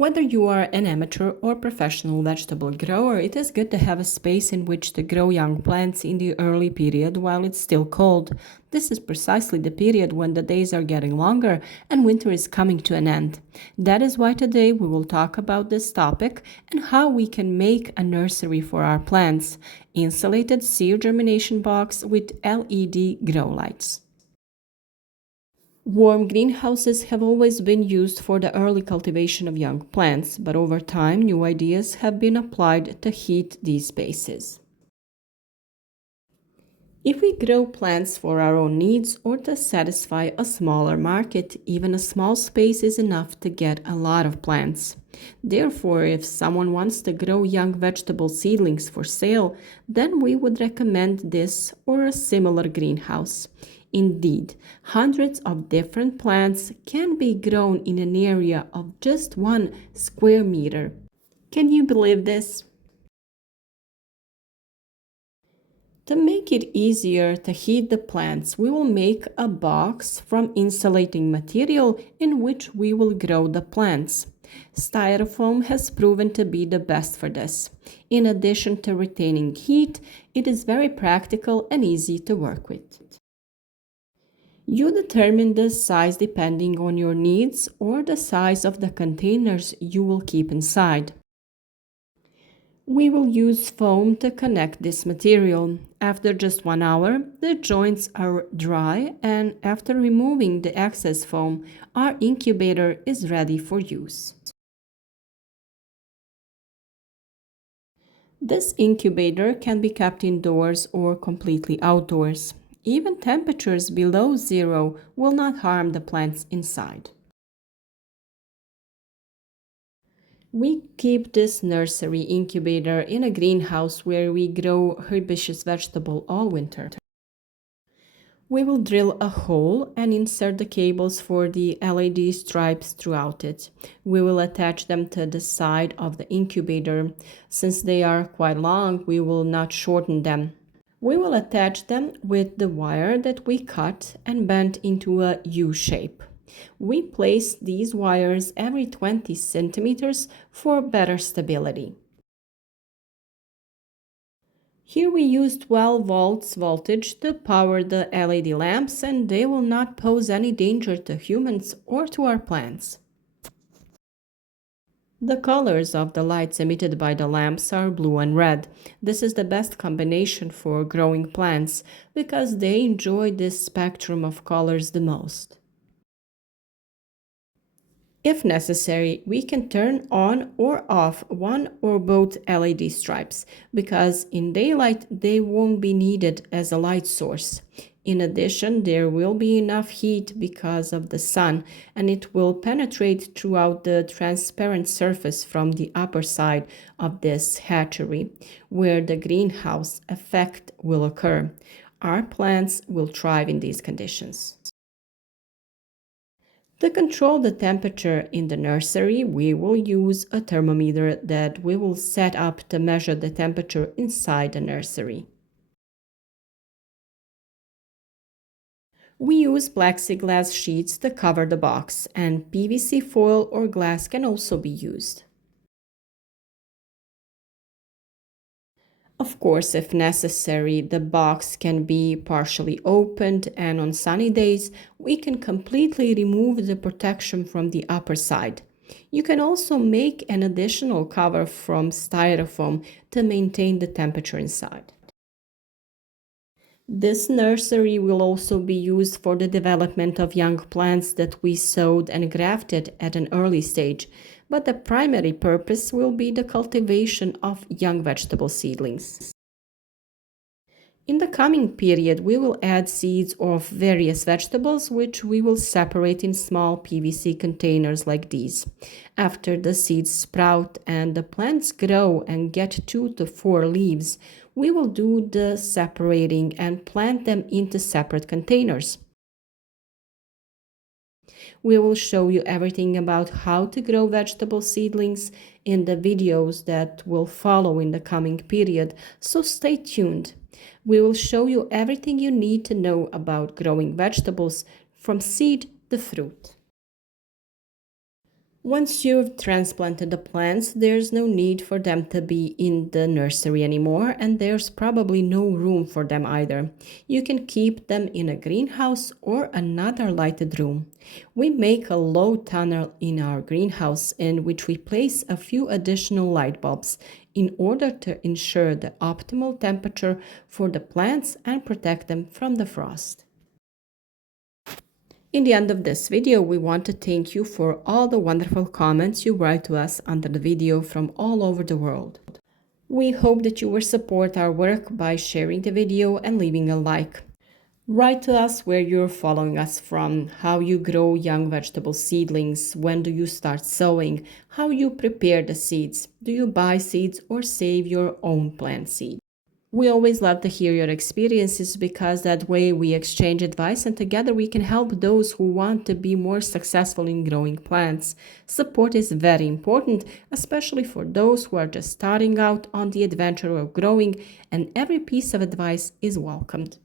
Whether you are an amateur or professional vegetable grower, it is good to have a space in which to grow young plants in the early period while it's still cold. This is precisely the period when the days are getting longer and winter is coming to an end. That is why today we will talk about this topic and how we can make a nursery for our plants. Insulated seed germination box with LED grow lights. Warm greenhouses have always been used for the early cultivation of young plants, but over time new ideas have been applied to heat these spaces. If we grow plants for our own needs or to satisfy a smaller market, even a small space is enough to get a lot of plants. Therefore, if someone wants to grow young vegetable seedlings for sale, then we would recommend this or a similar greenhouse. Indeed, hundreds of different plants can be grown in an area of just 1 square meter. Can you believe this? To make it easier to heat the plants, we will make a box from insulating material in which we will grow the plants. Styrofoam has proven to be the best for this. In addition to retaining heat, it is very practical and easy to work with. You determine the size depending on your needs or the size of the containers you will keep inside. We will use foam to connect this material. After just 1 hour, the joints are dry, and after removing the excess foam, our incubator is ready for use. This incubator can be kept indoors or completely outdoors. Even temperatures below zero will not harm the plants inside. We keep this nursery incubator in a greenhouse where we grow herbaceous vegetable all winter. We will drill a hole and insert the cables for the LED stripes throughout it. We will attach them to the side of the incubator. Since they are quite long, we will not shorten them. We will attach them with the wire that we cut and bent into a U shape. We place these wires every 20 centimeters for better stability. Here we use 12 volts voltage to power the LED lamps, and they will not pose any danger to humans or to our plants. The colors of the lights emitted by the lamps are blue and red. This is the best combination for growing plants because they enjoy this spectrum of colors the most. If necessary, we can turn on or off one or both LED stripes because in daylight they won't be needed as a light source. In addition, there will be enough heat because of the sun, and it will penetrate throughout the transparent surface from the upper side of this hatchery, where the greenhouse effect will occur. Our plants will thrive in these conditions. To control the temperature in the nursery, we will use a thermometer that we will set up to measure the temperature inside the nursery. We use plexiglass sheets to cover the box, and PVC foil or glass can also be used. Of course, if necessary, the box can be partially opened, and on sunny days, we can completely remove the protection from the upper side. You can also make an additional cover from styrofoam to maintain the temperature inside. This nursery will also be used for the development of young plants that we sowed and grafted at an early stage, but the primary purpose will be the cultivation of young vegetable seedlings. In the coming period, we will add seeds of various vegetables, which we will separate in small PVC containers like these. After the seeds sprout and the plants grow and get 2 to 4 leaves, we will do the separating and plant them into separate containers. We will show you everything about how to grow vegetable seedlings in the videos that will follow in the coming period, so stay tuned. We will show you everything you need to know about growing vegetables from seed to fruit. Once you've transplanted the plants, there's no need for them to be in the nursery anymore, and there's probably no room for them either. You can keep them in a greenhouse or another lighted room. We make a low tunnel in our greenhouse in which we place a few additional light bulbs in order to ensure the optimal temperature for the plants and protect them from the frost. In the end of this video, we want to thank you for all the wonderful comments you write to us under the video from all over the world. We hope that you will support our work by sharing the video and leaving a like. Write to us where you're following us from, how you grow young vegetable seedlings, when do you start sowing, how you prepare the seeds, do you buy seeds or save your own plant seed. We always love to hear your experiences because that way we exchange advice and together we can help those who want to be more successful in growing plants. Support is very important, especially for those who are just starting out on the adventure of growing, and every piece of advice is welcomed.